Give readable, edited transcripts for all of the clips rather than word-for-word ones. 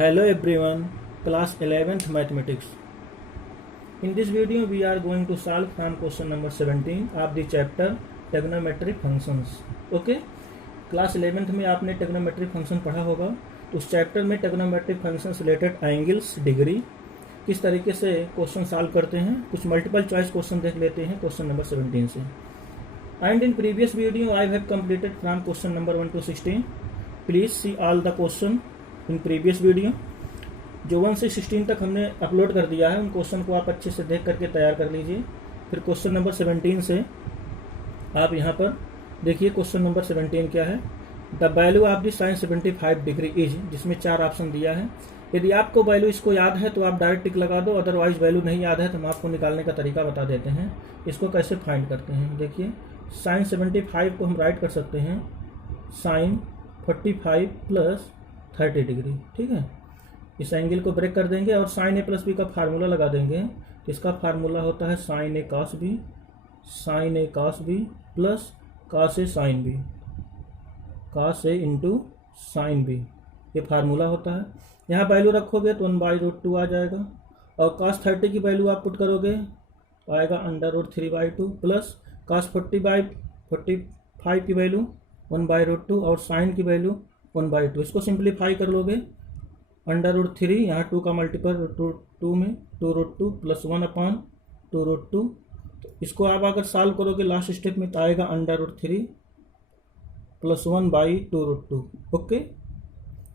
Hello everyone, class 11th mathematics. In this video we are going to solve from question number 17 of the chapter trigonometric functions. Okay, class 11th में आपने trigonometric function पढ़ा होगा। तो उस chapter में trigonometric functions related angles, degree किस तरीके से क्वेश्चन सॉल्व करते हैं, कुछ मल्टीपल चॉइस क्वेश्चन देख लेते हैं क्वेश्चन नंबर 17 से। And in previous video I have completed from question number 1 to 16. Please see all the question in previous video. जो 1 से 16 तक हमने अपलोड कर दिया है उन क्वेश्चन को आप अच्छे से देख करके तैयार कर लीजिए। फिर क्वेश्चन नंबर 17 से आप यहाँ पर देखिए क्वेश्चन नंबर 17 क्या है। The value of the sine 75 degree is, जिसमें 4 ऑप्शन दिया है। यदि आपको वैल्यू इसको याद है तो आप डायरेक्ट टिक लगा दो, अदरवाइज वैल्यू नहीं याद है तो हम आपको निकालने का तरीका बता देते हैं। इसको कैसे फाइंड करते हैं, देखिए साइन 75 को हम राइट कर सकते हैं साइन 45 प्लस 30 डिग्री। ठीक है, इस एंगल को ब्रेक कर देंगे और साइन ए प्लस बी का फार्मूला लगा देंगे। इसका फार्मूला होता है sign A cos b, sine A cos b plus cos a sine B, cos A into sine B, ये फार्मूला होता है। यहाँ वैल्यू रखोगे तो 1/√2 आ जाएगा और cos 30 की वैल्यू आप पुट करोगे तो आएगा √3/2 प्लस cos 45 की वैल्यू 1/√2 और साइन की वैल्यू 1/2। इसको सिंप्लीफाई कर लोगे √3, यहाँ 2 का मल्टीपल 2 में 2√2 प्लस 1/2√2। तो इसको आप अगर सॉल्व करोगे लास्ट स्टेप में तो आएगा √3 plus 1/2√2। Okay,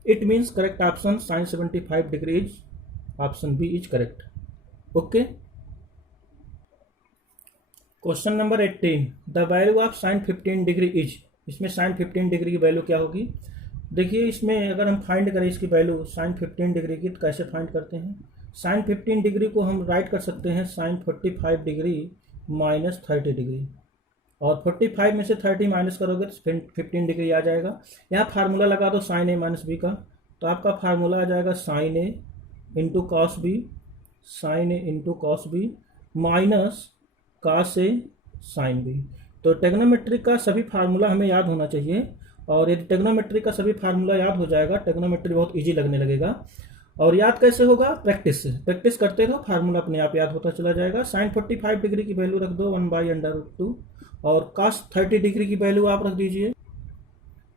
it means correct option sine 75 degree is option B is correct. Okay, question number 18, the value of sine 15 degree is. इसमें साइन 15 डिग्री की वैल्यू क्या होगी, देखिए इसमें अगर हम फाइंड करें इसकी वैल्यू साइन 15 डिग्री की तो कैसे फाइंड करते हैं। साइन 15 डिग्री को हम राइट कर सकते हैं साइन 45 डिग्री माइनस 30 डिग्री, और 45 में से 30 माइनस करोगे तो 15 डिग्री आ जाएगा। यहाँ फार्मूला लगा दो साइन ए माइनस बी का, तो आपका फार्मूला आ जाएगा sine a into cos b, sine a into cos b minus cos a sine b. तो ट्रिग्नोमेट्री का सभी फार्मूला हमें याद होना चाहिए, और यदि ट्रिग्नोमेट्री का सभी फार्मूला याद हो जाएगा ट्रिग्नोमेट्री बहुत इजी लगने लगेगा। और याद कैसे होगा, प्रैक्टिस से। प्रैक्टिस करते रहो, फार्मूला अपने आप याद होता चला जाएगा। साइन 45 डिग्री की वैल्यू रख दो 1/√2 और cos 30 डिग्री की वैल्यू आप रख दीजिए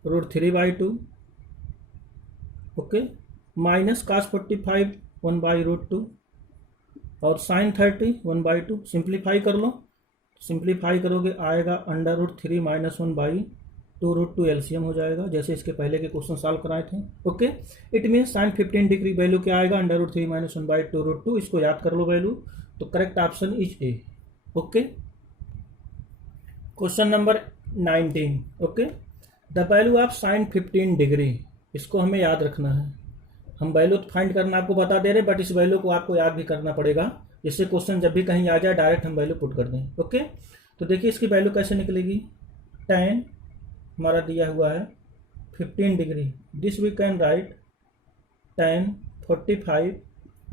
√3/2। ओके, माइनस cos 45 1/√2 और साइन 30 1/2। सिंप्लीफाई कर लो, सिंप्लीफाई करोगे आएगा √3 माइनस 1/2√2 एलसीएम हो जाएगा, जैसे इसके पहले के क्वेश्चन सॉल्व कराए थे। Okay, it means sign 15 degree value क्या आएगा √3 माइनस 1/2√2। इसको याद कर लो वैल्यू, तो correct option is A. Okay, question number 19, okay, the value of sine 15 degree. इसको हमें याद रखना है, हम वैल्यू फाइंड करना आपको बता दे रहे, बट इस वैल्यू को आपको याद भी करना पड़ेगा, जिससे क्वेश्चन जब भी कहीं आ जाए डायरेक्ट हम वैल्यू पुट कर दें। ओके, तो देखिए इसकी वैल्यू कैसे निकलेगी। tan हमारा दिया हुआ है 15 degree, this we can write tan 45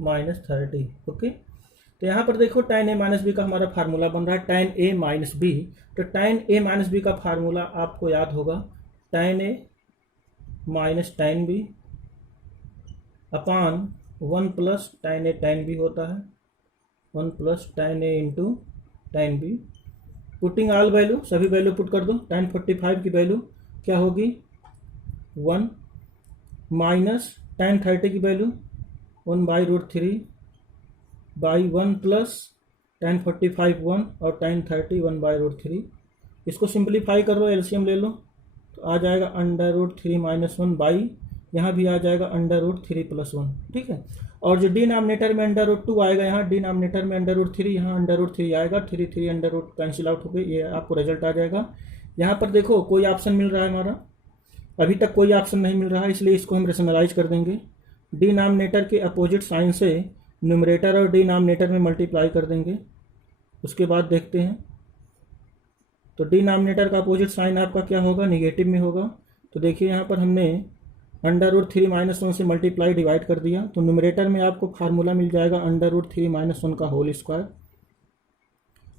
minus 30। ओके, तो यहाँ पर देखो tan a माइनस बी का हमारा फार्मूला बन रहा है tan a माइनस बी। तो tan a माइनस बी का फार्मूला आपको याद होगा tan a minus tan b upon 1 plus tan a tan b होता है, 1 plus tan a into tan b। Putting all value, सभी वैल्यू पुट कर दो। tan 45 की वैल्यू क्या होगी 1 माइनस tan 30 की वैल्यू 1/√3 बाई 1 प्लस tan 45 1 और tan 30 1/√3। इसको सिंप्लीफाई कर लो, एलसीएम ले लो, तो आ जाएगा √3 माइनस 1 बाई, यहाँ भी आ जाएगा √3 प्लस 1। ठीक है, और जो डिनोमिनेटर में √2 आएगा, यहाँ डिनोमिनेटर में √3, यहाँ √3 आएगा, 3 √3 कैंसिल आउट हो गए, ये आपको रिजल्ट आ जाएगा। यहाँ पर देखो कोई ऑप्शन मिल रहा है हमारा, अभी तक कोई ऑप्शन नहीं मिल रहा है, इसलिए इसको हम रेशनलाइज कर देंगे। डिनोमिनेटर के अपोजिट साइन से न्यूमरेटर और डिनोमिनेटर में मल्टीप्लाई कर देंगे, उसके बाद देखते हैं। तो डिनोमिनेटर का अपोजिट साइन आपका क्या होगा, निगेटिव में होगा। तो देखिए यहाँ पर हमने √3 माइनस 1 से मल्टीप्लाई डिवाइड कर दिया, तो न्यूमरेटर में आपको फार्मूला मिल जाएगा √3 माइनस 1 का होल स्क्वायर,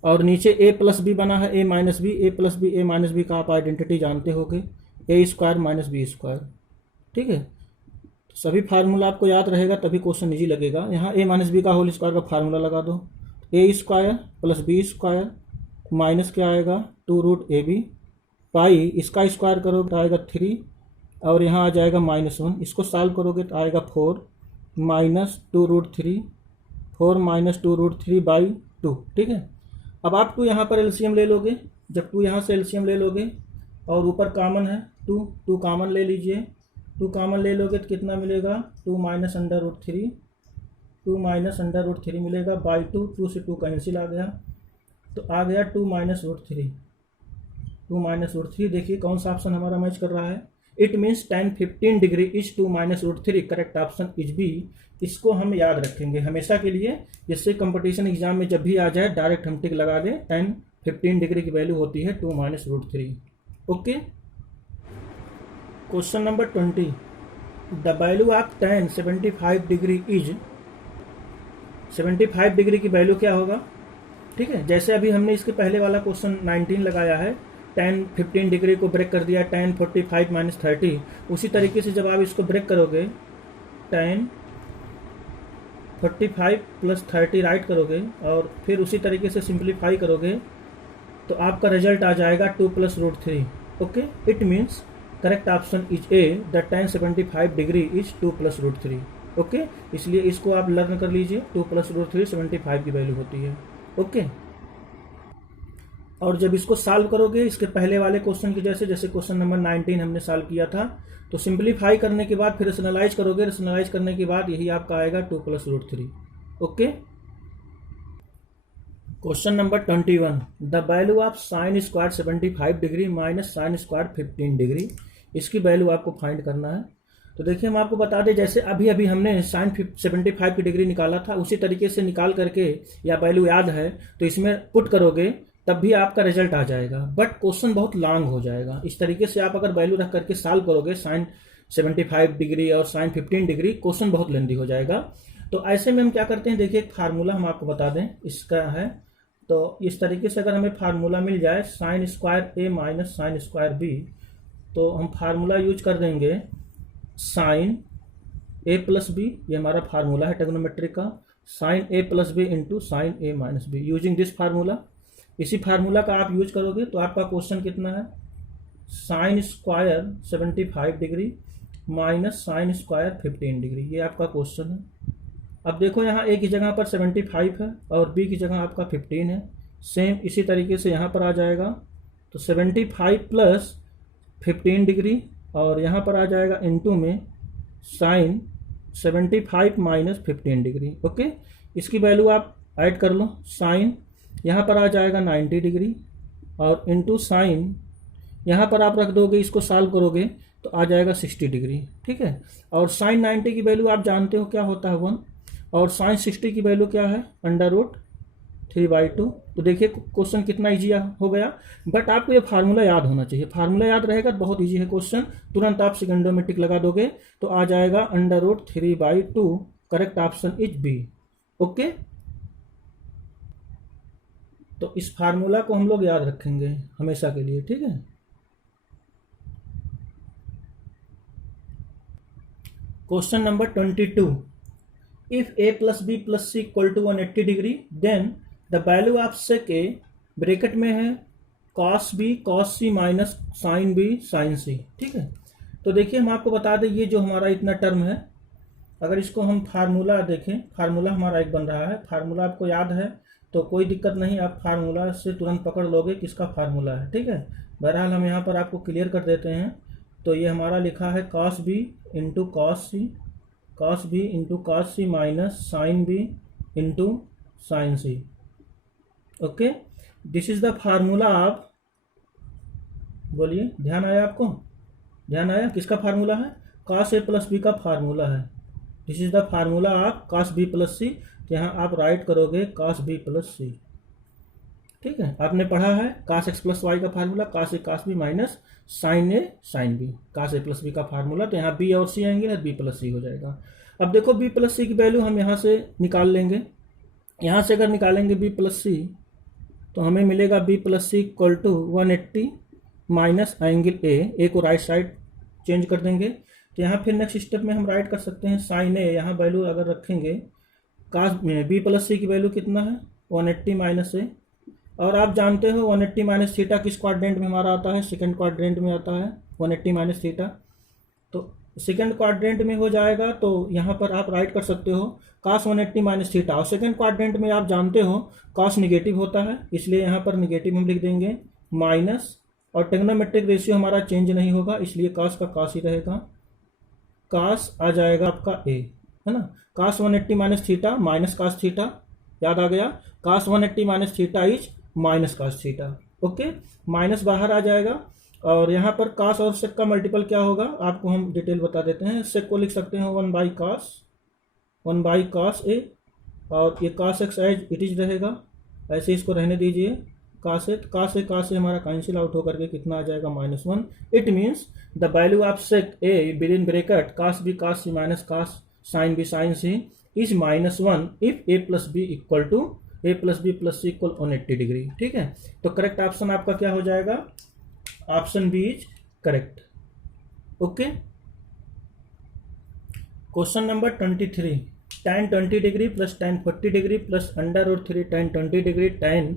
और नीचे a प्लस बी बना है, a minus B, a plus B, a minus B का आप आइडेंटिटी जानते होगे, a square minus B square. ठीक है, सभी फार्मूला आपको याद रहेगा तभी क्वेश्चन इजी लगेगा। यहाँ a माइनस बी का होल स्क्वायर का फार्मूला लगा दो, a square plus B square minus क्या आएगा 2√ab, पाई इसका स्क्वायर करोगे तो आएगा 3 और यहाँ आ जाएगा -1, इसको सॉल्व करोगे तो आएगा 4 माइनस 2√3, 4 माइनस 2√3/2। ठीक है, अब आप 2 यहाँ पर एलसीएम ले लोगे, जब 2 यहाँ से एलसीएम ले लोगे और ऊपर कॉमन है 2 कॉमन ले लीजिए, 2 कॉमन ले लोगे तो कितना मिलेगा 2 माइनस √3, 2 माइनस √3 मिलेगा बाई 2 से 2 कैंसिल आ गया तो आ गया 2 माइनस √3, 2 माइनस √3। देखिए कौन सा ऑप्शन हमारा मैच कर रहा है। It means tan 15 degree is 2 minus √3, correct option is B. इसको हम याद रखेंगे हमेशा के लिए, जिससे कंपटीशन एग्जाम में जब भी आ जाए डायरेक्ट हम टिक लगा दें। tan 15 डिग्री की वैल्यू होती है 2 minus √3। Okay, question number 20, the value of tan 75 degree is, 75 degree की वैल्यू क्या होगा। ठीक है, जैसे अभी हमने इसके पहले वाला क्वेश्चन 19 लगाया है, tan 15 डिग्री को ब्रेक कर दिया tan 45 माइनस 30, उसी तरीके से जब आप इसको ब्रेक करोगे tan 45 प्लस 30 राइट करोगे और फिर उसी तरीके से सिंप्लीफाई करोगे तो आपका रिजल्ट आ जाएगा 2 plus √3। Okay, it means correct option is A, the tan 75 degree is 2 plus √3। Okay, इसलिए इसको आप लर्न कर लीजिए, 2 प्लस √3 75 की वैल्यू होती है। ओके, और जब इसको सॉल्व करोगे इसके पहले वाले क्वेश्चन की जैसे क्वेश्चन नंबर 19 हमने सॉल्व किया था, तो सिंप्लीफाई करने के बाद फिर रेशनलाइज करोगे, रेशनलाइज करने के बाद यही आपका आएगा 2 plus √3। Okay, question number 21, the value of sign square 75 degree minus sine square 15 degree, इसकी वैल्यू आपको फाइंड करना है। तो देखिए हम आपको बता दें, जैसे अभी हमने साइन 75 की डिग्री निकाला था, उसी तरीके से निकाल करके या वैल्यू याद है तो इसमें पुट करोगे तब भी आपका रिजल्ट आ जाएगा, बट क्वेश्चन बहुत लॉन्ग हो जाएगा। इस तरीके से आप अगर वैल्यू रख करके सॉल्व करोगे साइन 75 डिग्री और साइन 15 डिग्री, क्वेश्चन बहुत लेंदी हो जाएगा। तो ऐसे में हम क्या करते हैं, देखिए एक फार्मूला हम आपको बता दें इसका है। तो इस तरीके से अगर हमें फार्मूला मिल जाए साइन स्क्वायर ए माइनस साइन स्क्वायर बी, तो हम फार्मूला यूज कर देंगे साइन ए प्लस बी, ये हमारा फार्मूला है ट्रिग्नोमेट्री का, sine A plus B into sine A minus B, using this formula. इसी फार्मूला का आप यूज करोगे तो आपका क्वेश्चन कितना है, sine square 75 degree minus sine square 15 degree, ये आपका क्वेश्चन है। अब देखो यहाँ ए की जगह पर 75 है और बी की जगह आपका 15 है, सेम इसी तरीके से यहाँ पर आ जाएगा। तो 75 प्लस 15 डिग्री और यहाँ पर आ जाएगा इनटू में साइन 75 माइनस 15 डिग्री। ओके, इसकी वैल्यू आप ऐड कर लो, साइन यहाँ पर आ जाएगा 90 डिग्री और इनटू साइन यहाँ पर आप रख दोगे, इसको सॉल्व करोगे तो आ जाएगा 60 डिग्री। ठीक है, और साइन 90 की वैल्यू आप जानते हो क्या होता है 1, और साइन 60 की वैल्यू क्या है √3/2। तो देखिए क्वेश्चन कितना इजी हो गया, बट आपको ये फार्मूला याद होना चाहिए। फार्मूला याद रहेगा तो बहुत इजी है क्वेश्चन, तुरंत आप सेकंडों में टिक लगा दोगे तो आ जाएगा √3/2, correct option is B. Okay, तो इस फार्मूला को हम लोग याद रखेंगे हमेशा के लिए। ठीक है, question number 22, if a plus B plus C equal to 180 degree then the value of sec A, bracket में है कॉस बी कॉस सी minus sine B sine C. ठीक है, तो देखिए हम आपको बता दें ये जो हमारा इतना टर्म है, अगर इसको हम फार्मूला देखें, फार्मूला हमारा एक बन रहा है, फार्मूला आपको याद है तो कोई दिक्कत नहीं, आप फार्मूला से तुरंत पकड़ लोगे किसका फार्मूला है। ठीक है, बहरहाल हम यहाँ पर आपको क्लियर कर देते हैं। तो ये हमारा लिखा है cos b into cos c, cos b into cos C minus sine b into sine c. Okay, this is the formula of, बोलिए ध्यान आया आपको, ध्यान आया, किसका फार्मूला है, कॉस ए प्लस बी का फार्मूला है। This is the formula of cos b plus c, तो यहाँ आप राइट करोगे कॉस बी प्लस सी। ठीक है, आपने पढ़ा है cos x प्लस वाई का फार्मूला cos ए cos बी माइनस साइन ए साइन बी, cos ए प्लस बी का फार्मूला, तो यहाँ बी और सी आएंगे ना, बी प्लस सी हो जाएगा। अब देखो बी प्लस सी की वैल्यू हम यहाँ से निकाल लेंगे, यहाँ से अगर निकालेंगे बी प्लस सी तो हमें मिलेगा B plus C equal to 180 minus angle A को राइट साइड चेंज कर देंगे तो यहाँ फिर नेक्स्ट स्टेप में हम राइट कर सकते हैं साइन ए, यहाँ वैल्यू अगर रखेंगे कास में बी प्लस सी की वैल्यू कितना है 180 माइनस ए, और आप जानते हो 180 माइनस थीटा किस क्वाड्रेंट में हमारा आता है, सेकंड क्वाड्रेंट में आता है 180 माइनस थीटा, तो सेकंड क्वाड्रेंट में हो जाएगा। तो यहाँ पर आप राइट कर सकते हो कास 180 माइनस थीटा, और सेकंड क्वाड्रेंट में आप जानते हो कास निगेटिव होता है, इसलिए यहाँ पर निगेटिव हम लिख देंगे माइनस, और टेग्नोमेट्रिक रेशियो हमारा चेंज नहीं होगा, इसलिए कास का कास ही रहेगा, कास आ जाएगा आपका ए, है ना। Cos 180 minus theta minus cos theta, याद आ गया, cos 180 minus theta is minus cos theta, okay. Minus बाहर आ जाएगा, और यहाँ पर कास और सेक का मल्टीपल क्या होगा आपको हम डिटेल बता देते हैं। सेक को लिख सकते हैं 1 बाई कास ए, और ये कास एक्स एज इट इज रहेगा, ऐसे इसको रहने दीजिए। कास ए हमारा कैंसिल आउट होकर के कितना आ जाएगा -1। It means the value of sec A within bracket cos B cos C minus cos sine B sine C is -1 if A plus B plus C equal 180 degree, ठीक है। तो correct option आपका क्या हो जाएगा, option B is correct, okay. Question number 23, tan 20 degree plus tan 40 degree plus √3 tan 20 degree tan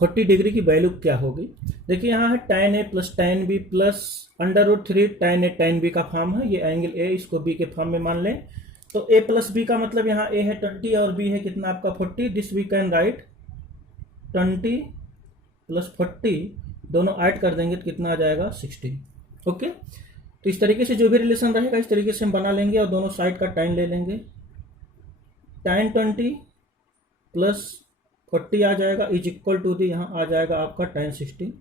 40 degree की value क्या होगी। देखिए यहाँ है tan a plus tan b plus √3 tan a tan b का फॉर्म है, ये एंगल a, इसको b के फॉर्म में मान लें। तो a प्लस b का मतलब यहाँ a है 20 और b है कितना आपका 40, this we can write 20 plus 40, दोनों ऐड कर देंगे तो कितना आ जाएगा 60, ओके। तो इस तरीके से जो भी रिलेशन रहेगा इस तरीके से हम बना लेंगे, और दोनों साइड का tan ले लेंगे, tan 20 प्लस 40 आ जाएगा इज इक्वल टू दी, यहाँ आ जाएगा आपका tan 60।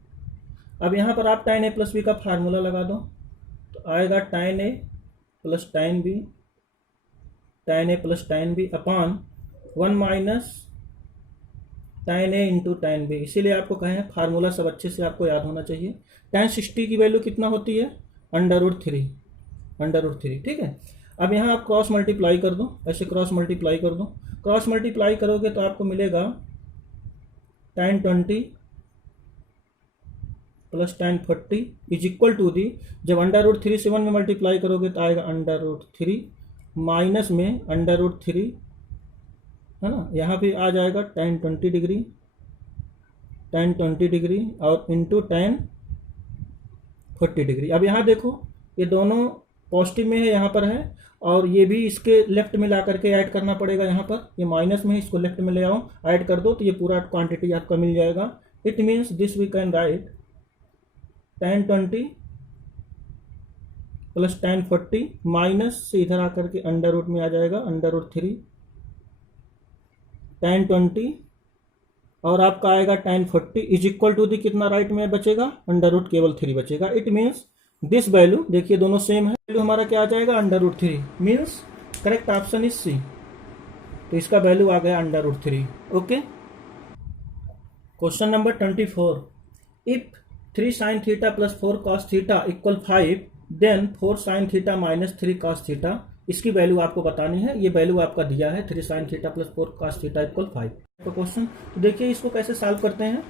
अब यहाँ पर आप tan a प्लस बी का फार्मूला लगा दो, तो आएगा tan a plus tan b upon 1 minus tan a into tan b, इसीलिए आपको कहें फार्मूला सब अच्छे से आपको याद होना चाहिए। tan 60 की वैल्यू कितना होती है √3, ठीक है। अब यहाँ आप क्रॉस मल्टीप्लाई कर दो, ऐसे क्रॉस मल्टीप्लाई कर दो, क्रॉस मल्टीप्लाई करोगे तो आपको मिलेगा tan 20 plus tan 40 is equal to the, जब √3 से 1 में मल्टीप्लाई करोगे तो आएगा √3 माइनस में √3, है ना, यहाँ पे आ जाएगा tan 20 डिग्री और इंटू tan 40 डिग्री। अब यहाँ देखो ये दोनों पॉजिटिव में है, यहाँ पर है, और ये भी इसके लेफ्ट में ला करके ऐड करना पड़ेगा, यहाँ पर ये माइनस में है, इसको लेफ्ट में ले आओ, ऐड कर दो तो ये पूरा क्वांटिटी आपका मिल जाएगा। It means this we can write tan 20 plus tan 40 minus से इधर आकर के अंडर रूट में आ जाएगा √3 tan 20, और आपका आएगा tan 40 is equal to the कितना राइट में बचेगा √, केवल 3 बचेगा। इट मीन्स दिस वैल्यू, देखिए दोनों सेम है, वैल्यू हमारा क्या आ जाएगा √3, means correct option is C, तो इसका वैल्यू आ गया √3, okay. Question number 24, if 3 sin theta plus 4 cos theta equal 5 then 4 sin theta minus 3 cos theta, इसकी वैल्यू आपको बतानी है। ये वैल्यू आपका दिया है 3 sin theta plus 4 cos theta equal 5 का क्वेश्चन। तो देखिए इसको कैसे सॉल्व करते हैं।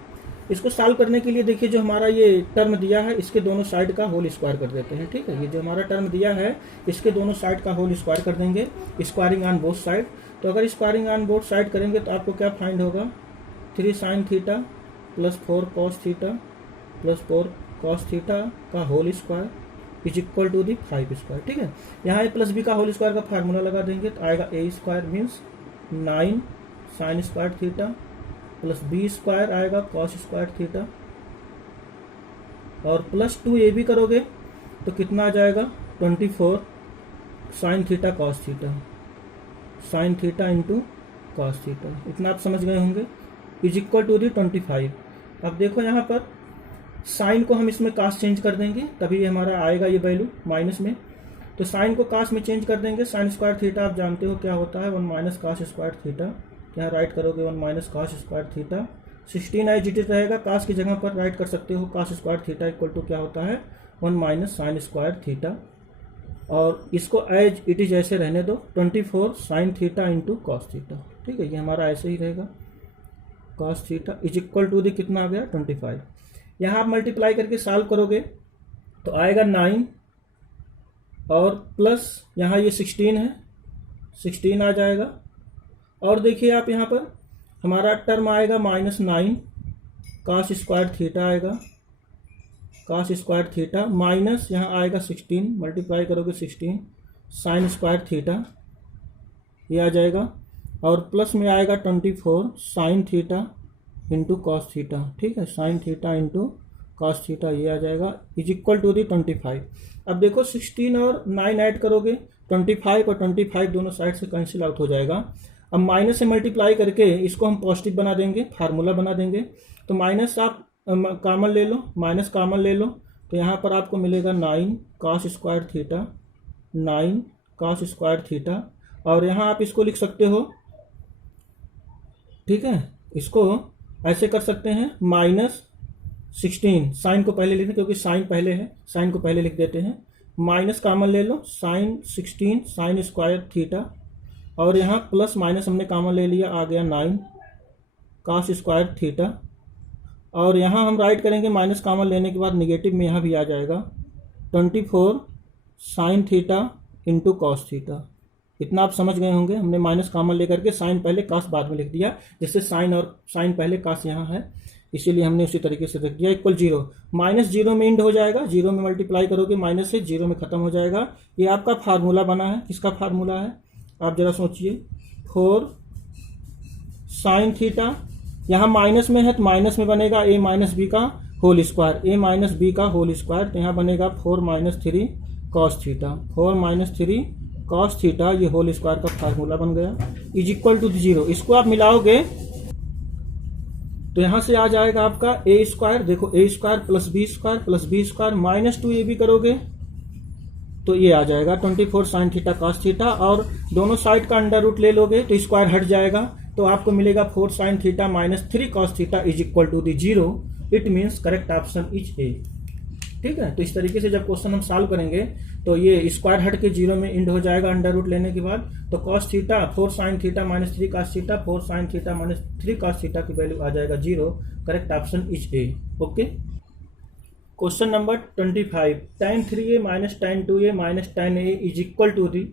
इसको सॉल्व करने के लिए देखिए जो हमारा ये टर्म दिया है इसके दोनों साइड का होल स्क्वायर कर देते हैं, ठीक है। ये जो हमारा टर्म दिया है इसके दोनों साइड का होल स्क्वायर कर देंगे, स्क्वायरिंग ऑन बोथ साइड। तो अगर स्क्वायरिंग ऑन बोथ साइड करेंगे तो आपको क्या फाइंड होगा, 3 sin theta plus 4 cos theta plus 4 cos theta का whole square is equal to the 5 square, ठीक है। यहाँ ए प्लस बी का होल स्क्वायर का फार्मूला लगा देंगे तो आएगा A square means 9 sin square theta plus B square आएगा cos स्क्वायर थीटा, और प्लस 2 ए भी करोगे तो कितना आ जाएगा 24 sin theta cos theta, sin theta into cos theta, इतना आप समझ गए होंगे, इज इक्वल टू दी 25। अब देखो यहाँ पर साइन को हम इसमें कास चेंज कर देंगे तभी हमारा आएगा ये वैल्यू माइनस में, तो साइन को कास में चेंज कर देंगे। साइन स्क्वायर थीटा आप जानते हो क्या होता है 1 माइनस कास स्क्वायर थीटा, यहाँ राइट करोगे 1 minus cos square theta, 16 as it is रहेगा, कास की जगह पर राइट कर सकते हो cos square theta equal to क्या होता है 1 माइनस साइन स्क्वायर थीटा, और इसको एज इट इज ऐसे रहने दो 24 sine theta into cos theta, ठीक है। ये हमारा ऐसे ही रहेगा cos theta is equal to the कितना आ गया 25। यहाँ आप मल्टीप्लाई करके सॉल्व करोगे तो आएगा 9 और प्लस यहाँ ये 16 है, 16 आ जाएगा। और देखिए आप यहाँ पर हमारा टर्म आएगा -9 cos स्क्वायर थीटा आएगा, cos स्क्वायर थीटा माइनस यहाँ आएगा 16, मल्टीप्लाई करोगे 16 साइन स्क्वायर थीटा, ये आ जाएगा। और प्लस में आएगा 24 sine theta into cos theta, ठीक है, sign theta into cos theta, ये आ जाएगा इज इक्वल टू दी 25। अब देखो 16 और 9 ऐड करोगे, 25 और 25 दोनों साइड से कैंसिल आउट हो जाएगा। अब माइनस से मल्टीप्लाई करके इसको हम पॉजिटिव बना देंगे, फार्मूला बना देंगे। तो माइनस आप कॉमन ले लो, माइनस कॉमन ले लो, तो यहाँ पर आपको मिलेगा 9 cos square theta, 9 cos square theta. और यहाँ आप इसको लिख सकते हो, ठीक है, इसको ऐसे कर सकते हैं -16, साइन को पहले लिखते क्योंकि साइन पहले है, साइन को पहले लिख देते हैं। माइनस कॉमन ले लो, साइन 16 साइन स्क्वायर थीटा, और यहाँ प्लस माइनस हमने कॉमन ले लिया, आ गया 9 cos स्क्वायर थीटा। और यहाँ हम राइट करेंगे माइनस कॉमन लेने के बाद निगेटिव में यहाँ भी आ जाएगा 24 sine theta into cos theta. इतना आप समझ गए होंगे, हमने माइनस कॉमन लेकर के साइन पहले कास बाद में लिख दिया, जिससे साइन और साइन पहले कास यहाँ है, इसीलिए हमने उसी तरीके से रख दिया। इक्वल 0, -0 में इंड हो जाएगा, 0 में मल्टीप्लाई करोगे माइनस से, 0 में खत्म हो जाएगा। ये आपका फार्मूला बना है, किसका फार्मूला है आप जरा सोचिए, 4 साइन थीटा, यहाँ माइनस में है तो माइनस में बनेगा a माइनस बी का whole square, a minus B का होल स्क्वायर, तो यहाँ बनेगा 4 - 3 cos थीटा, 4 - 3 cos थीटा, ये होल स्क्वायर का फार्मूला बन गया इज इक्वल टू 0। इसको आप मिलाओगे तो यहाँ से आ जाएगा आपका a स्क्वायर, देखो a square plus B square plus B square minus 2ab करोगे तो ये आ जाएगा 24 साइन थीटा cos थीटा, और दोनों साइड का अंडर रूट ले लोगे तो स्क्वायर हट जाएगा, तो आपको मिलेगा 4 sine theta -3 cos theta is equal to 0। It means correct option is A. ठीक है, तो इस तरीके से जब क्वेश्चन हम सॉल्व करेंगे तो ये स्क्वायर हट के 0 में इंड हो जाएगा अंडर रूट लेने के बाद, तो cos theta 4 sine theta -3 cos theta, 4 sine theta -3 cos theta की वैल्यू आ जाएगा 0। Correct option is A. Okay, question number 25, tan 3a minus tan 2a minus tan a is equal to the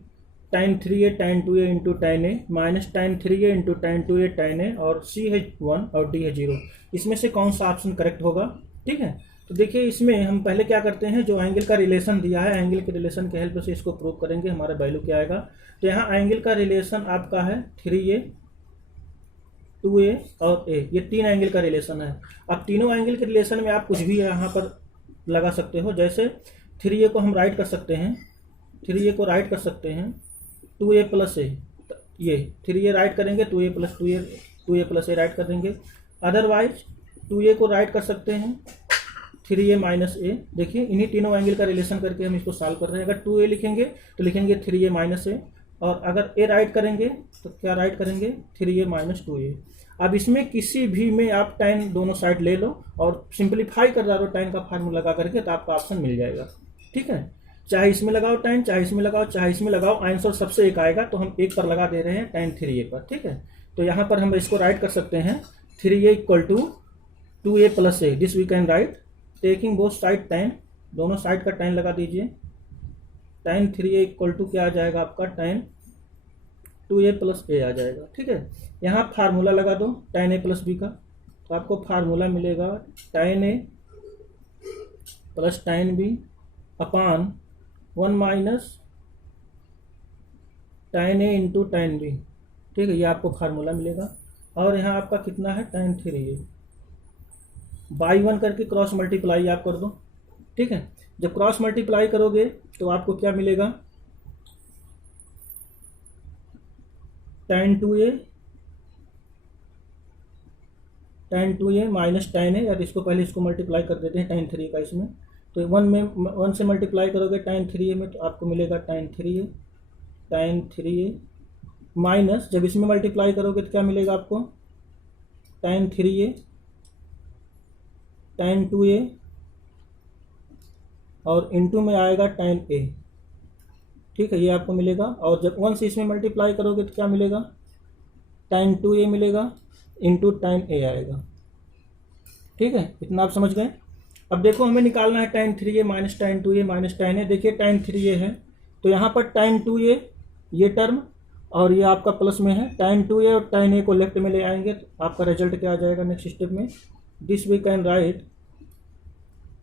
tan 3a tan 2a into tan a minus tan 3a into tan 2a tan a, और c है 1 और d है 0। इसमें से कौन सा option correct होगा? ठीक है, तो देखिए इसमें हम पहले क्या करते हैं, जो एंगल का रिलेशन दिया है, एंगल के रिलेशन के हेल्प से इसको प्रूव करेंगे, हमारा वैल्यू क्या आएगा। तो यहाँ एंगल का रिलेशन आपका है 3a 2a और a, ये 3 एंगल का रिलेशन है। अब तीनों एंगल के रिलेशन में आप कुछ भी यहाँ पर लगा सकते हो, जैसे 3a को हम राइट कर सकते हैं, 3a को राइट कर सकते हैं 2a प्लस a, ये 3a राइट करेंगे 2a प्लस a राइट कर देंगे। अदरवाइज 2a को राइट कर सकते हैं 3a माइनस a। देखिए इन्हीं तीनों एंगल का रिलेशन करके हम इसको सॉल्व कर रहे हैं। अगर 2a लिखेंगे तो लिखेंगे 3a माइनस a, और अगर a राइट करेंगे तो क्या राइट करेंगे 3a माइनस 2a। अब इसमें किसी भी में आप tan दोनों साइड ले लो और सिंप्लीफाई कर रहा हो tan का फार्मूला लगा करके, तो आपका ऑप्शन मिल जाएगा। ठीक है, चाहे इसमें लगाओ tan, चाहे इसमें लगाओ, चाहे इसमें लगाओ, आंसर सबसे एक आएगा, तो हम एक पर लगा दे रहे हैं tan 3a पर। ठीक है, तो यहाँ पर हम इसको राइट कर सकते हैं 3a equal to 2a plus a, this we can write taking both side tan, दोनों साइड का tan लगा दीजिए, tan 3a इक्वल टू क्या आ जाएगा आपका tan 2a प्लस a आ जाएगा। ठीक है, यहाँ फार्मूला लगा दो tan a प्लस b का, तो आपको फार्मूला मिलेगा tan a plus tan b upon 1 minus tan a into tan b। ठीक है, ये आपको फार्मूला मिलेगा, और यहाँ आपका कितना है tan 3a, बाई 1 करके क्रॉस मल्टीप्लाई आप कर दो। ठीक है, जब क्रॉस मल्टीप्लाई करोगे तो आपको क्या मिलेगा tan 2a minus tan a, या इसको पहले इसको मल्टीप्लाई कर देते हैं tan 3 का इसमें, तो 1 से मल्टीप्लाई करोगे tan 3a में, तो आपको मिलेगा tan 3a माइनस, जब इसमें मल्टीप्लाई करोगे तो क्या मिलेगा आपको tan 3a tan 2a, और इनटू में आएगा tan a। ठीक है, ये आपको मिलेगा, और जब 1 से इसमें मल्टीप्लाई करोगे तो क्या मिलेगा tan 2a मिलेगा इंटू tan a आएगा। ठीक है, इतना आप समझ गए। अब देखो हमें निकालना है tan 3a minus tan 2a minus tan a। देखिए tan 3a है, तो यहाँ पर tan 2a ये टर्म और ये आपका प्लस में है, tan 2a और tan a को लेफ्ट में ले आएंगे तो आपका रिजल्ट क्या आ जाएगा नेक्स्ट स्टेप में, this we can write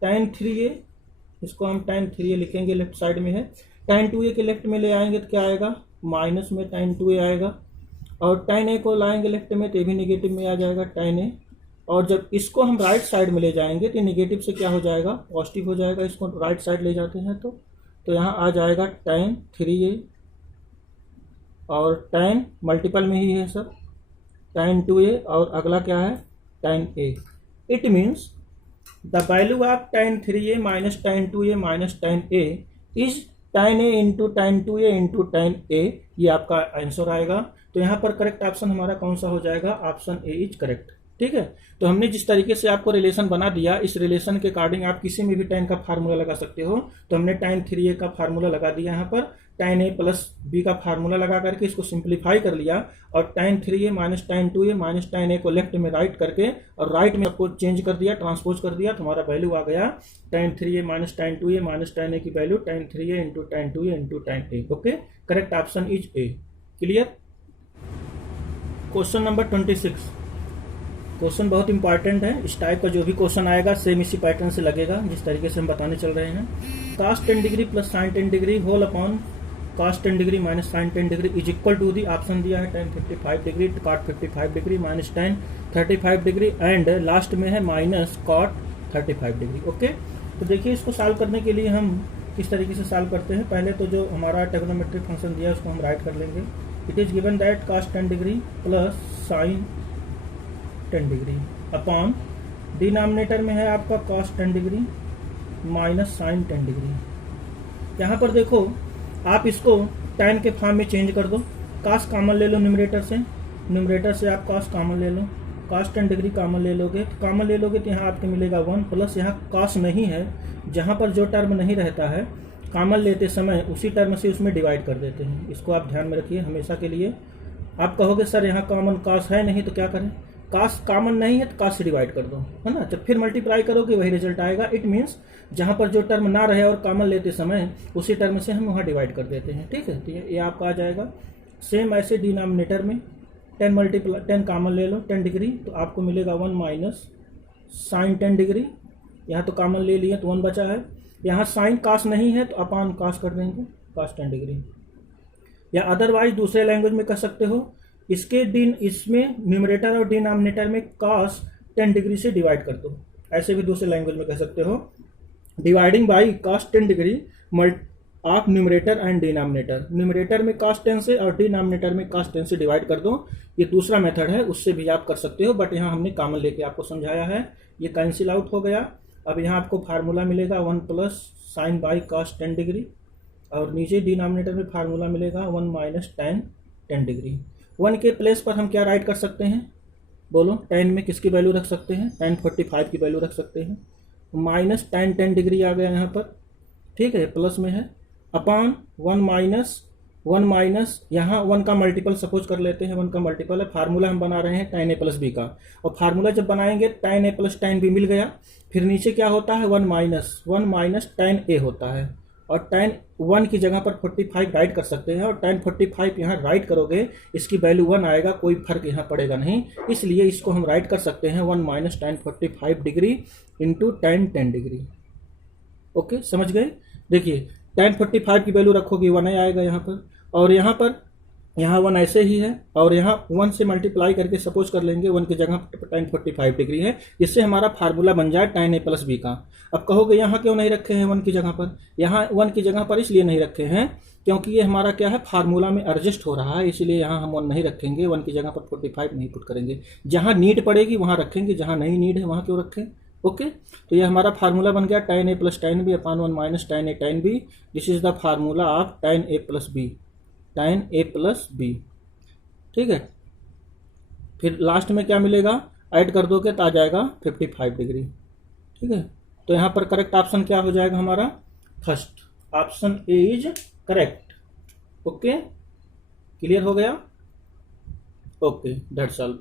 tan 3a, इसको हम tan 3a लिखेंगे, लेफ्ट साइड में है, tan 2a के लेफ्ट में ले आएंगे तो क्या आएगा, माइनस में tan 2a आएगा, और tan a को लाएंगे लेफ्ट में तो ये भी निगेटिव में आ जाएगा tan a, और जब इसको हम राइट साइड में ले जाएंगे तो निगेटिव से क्या हो जाएगा, पॉजिटिव हो जाएगा, इसको राइट साइड ले जाते हैं तो यहाँ आ जाएगा tan 3a, और tan मल्टीपल में ही है सब, tan 2a, और अगला क्या है tan a। It means the value of tan 3a minus tan 2a minus tan a is tan a into tan 2a into tan a, ये आपका आंसर आएगा। तो यहाँ पर करेक्ट ऑप्शन हमारा कौन सा हो जाएगा, ऑप्शन ए इज करेक्ट। ठीक है, तो हमने जिस तरीके से आपको रिलेशन बना दिया, इस रिलेशन के अकॉर्डिंग आप किसी में भी tan का फार्मूला लगा सकते हो। तो हमने tan 3a का फार्मूला लगा दिया यहाँ पर, tan a प्लस b का फार्मूला लगा करके इसको सिंप्लीफाई कर लिया, और tan 3a minus tan 2a minus tan a को लेफ्ट में राइट करके और राइट में आपको चेंज कर दिया, ट्रांसपोज कर दिया, तो हमारा वैल्यू आ गया tan 3a minus tan 2a minus tan a की value tan 3a into tan 2a into tan a। Okay, correct option is A. Clear. Question number 26, question बहुत इंपॉर्टेंट है। इस टाइप का जो भी क्वेश्चन आएगा सेम इसी पैटर्न से लगेगा जिस तरीके से हम बताने चल रहे हैं। cos 10 degree plus sin 10 degree whole upon cos 10 degree minus sin 10 degree is equal to the, option दिया है tan 55 degree, cot 55 degree minus tan 35 degree, and last में है माइनस cot 35 डिग्री। ओके, तो देखिए इसको सॉल्व करने के लिए हम किस तरीके से सॉल्व करते हैं। पहले तो जो हमारा ट्रिग्नोमेट्रिक फंक्शन दिया है उसको हम राइट कर लेंगे। It is given that cos 10 degree plus sin 10 degree upon denominator में है आपका cos 10 degree minus sin 10 degree. यहाँ पर देखो आप इसको tan के फॉर्म में चेंज कर दो, cos कॉमन ले लो न्यूमरेटर से आप cos कॉमन ले लो, cos 10 डिग्री कॉमन ले लोगे तो यहाँ आपको मिलेगा 1 प्लस यहाँ cos नहीं है, जहाँ पर जो टर्म नहीं रहता है कॉमन लेते समय उसी टर्म से उसमें डिवाइड कर देते हैं। इसको आप ध्यान में रखिए हमेशा के लिए। आप कहोगे सर यहाँ कॉमन cos है नहीं तो क्या करें, cos कॉमन नहीं है तो cos से डिवाइड कर दो, है ना, जब फिर मल्टीप्लाई करोगे वही रिजल्ट आएगा। इट मीन्स जहाँ पर जो टर्म ना रहे और कॉमन लेते समय उसी टर्म से हम वहाँ डिवाइड कर देते हैं। ठीक है, तो ये आपका आ जाएगा। सेम ऐसे डिनोमिनेटर में 10 कॉमन ले लो 10 डिग्री तो आपको मिलेगा 1 माइनस sin 10 डिग्री, यहाँ तो कॉमन ले लिया तो 1 बचा है, यहाँ sin cos नहीं है तो अपॉन cos कर देंगे cos 10 डिग्री। या अदरवाइज दूसरे लैंग्वेज में कह सकते हो इसमें न्यूमरेटर और डिनोमिनेटर में cos 10 डिग्री से डिवाइड कर दो, ऐसे भी दूसरे लैंग्वेज में कह सकते हो dividing by cos 10 degree of numerator and denominator. Numerator में cos 10 से और डिनोमिनेटर में cos 10 से डिवाइड कर दो। ये दूसरा मेथड है, उससे भी आप कर सकते हो, बट यहाँ हमने कॉमन लेके आपको समझाया है। ये कैंसिल आउट हो गया। अब यहाँ आपको फार्मूला मिलेगा 1 plus sign by cos 10 degree, और नीचे डिनोमिनेटर में फार्मूला मिलेगा 1 माइनस tan 10 डिग्री। 1 के प्लेस पर हम क्या राइट कर सकते हैं, बोलो tan में किसकी वैल्यू रख सकते हैं, tan 45 की वैल्यू रख सकते हैं, माइनस tan 10 डिग्री आ गया यहाँ पर। ठीक है, प्लस में है अपॉन 1 माइनस यहाँ 1 का मल्टीपल सपोज कर लेते हैं, 1 का मल्टीपल है, फार्मूला हम बना रहे हैं tan a प्लस बी का, और फार्मूला जब बनाएंगे tan a plus tan b मिल गया, फिर नीचे क्या होता है 1 माइनस tan a होता है, और tan 1 की जगह पर 45 राइट कर सकते हैं, और tan 45 यहाँ राइट करोगे इसकी वैल्यू 1 आएगा, कोई फर्क यहाँ पड़ेगा नहीं, इसलिए इसको हम राइट कर सकते हैं 1 minus tan 45 degree into tan 10 degree. Okay, समझ गए। देखिए tan 45 की वैल्यू रखोगे 1 आएगा यहाँ पर, और यहाँ 1 ऐसे ही है, और यहाँ 1 से मल्टीप्लाई करके सपोज कर लेंगे 1 की जगह tan 45 डिग्री है, जिससे हमारा फार्मूला बन जाए tan a प्लस बी का। अब कहोगे यहाँ क्यों नहीं रखे हैं 1 की जगह पर, यहाँ 1 की जगह पर इसलिए नहीं रखे हैं क्योंकि ये हमारा क्या है फार्मूला में एडजस्ट हो रहा है, इसलिए यहाँ हम 1 नहीं रखेंगे, 1 की जगह पर 45 नहीं पुट करेंगे। जहाँ नीड पड़ेगी वहाँ रखेंगे, जहाँ नहीं नीड है वहाँ क्यों रखें। ओके, तो ये हमारा फार्मूला बन गया tan a plus tan b upon 1 minus tan a tan b। This is the formula of tan a plus b। ठीक है, फिर लास्ट में क्या मिलेगा, ऐड कर दोगे तो आ जाएगा 55 डिग्री। ठीक है, तो यहाँ पर करेक्ट ऑप्शन क्या हो जाएगा हमारा, first option A is correct. Okay, clear हो गया। Okay, that's all.